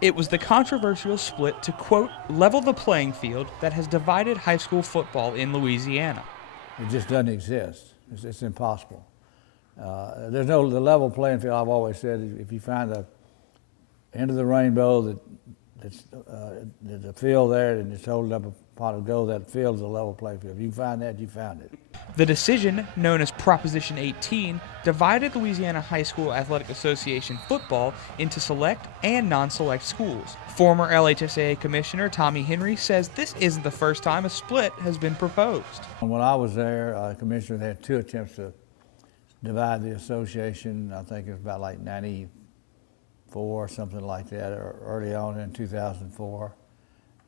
It was the controversial split to, quote, level the playing field that has divided high school football in Louisiana. It just doesn't exist. It's impossible. There's no the level playing field. I've always said if you find the end of the rainbow there's a field there and it's holding up a pot of gold, that field is a level playing field. If you find that, you found it. The decision, known as Proposition 18, divided Louisiana High School Athletic Association football into select and non-select schools. Former LHSAA Commissioner Tommy Henry says this isn't the first time a split has been proposed. When I was there, Commissioner had 2 attempts to divide the association. I think it was about like 94 or something like that, or early on in 2004.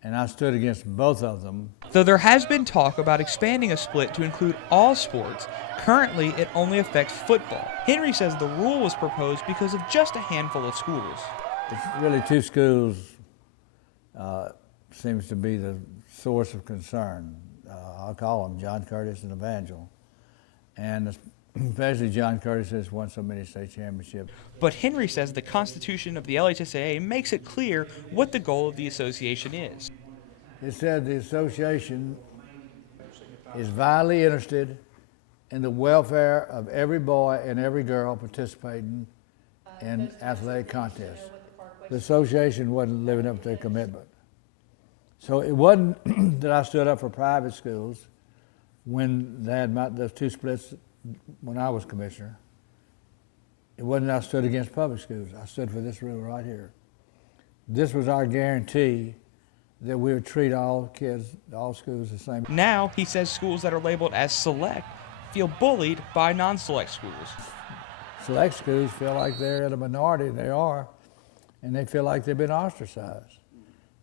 And I stood against both of them. Though there has been talk about expanding a split to include all sports, currently it only affects football. Henry says the rule was proposed because of just a handful of schools. It's really 2 schools seems to be the source of concern. I'll call them John Curtis and Evangel. And especially John Curtis has won so many state championships. But Henry says the Constitution of the LHSAA makes it clear what the goal of the association is. It said the association is vitally interested in the welfare of every boy and every girl participating in athletic contests. The association wasn't living up to their commitment. So it wasn't that I stood up for private schools when they had those 2 splits when I was commissioner. It wasn't that I stood against public schools. I stood for this rule right here. This was our guarantee that we would treat all kids, all schools the same. Now, he says schools that are labeled as select feel bullied by non-select schools. Select schools feel like they're in a minority, and they are, and they feel like they've been ostracized.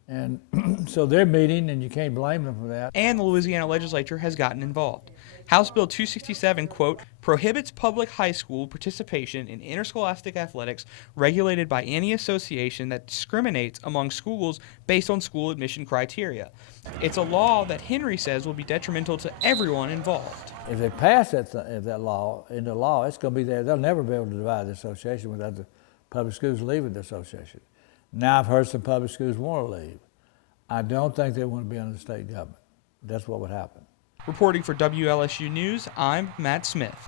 And so they're meeting, and you can't blame them for that. And the Louisiana Legislature has gotten involved. House Bill 267, quote, prohibits public high school participation in interscholastic athletics regulated by any association that discriminates among schools based on school admission criteria. It's a law that Henry says will be detrimental to everyone involved. If they pass that law into law, it's going to be there. They'll never be able to divide the association without the public schools leaving the association. Now I've heard some public schools want to leave. I don't think they want to be under the state government. That's what would happen. Reporting for WLSU News, I'm Matt Smith.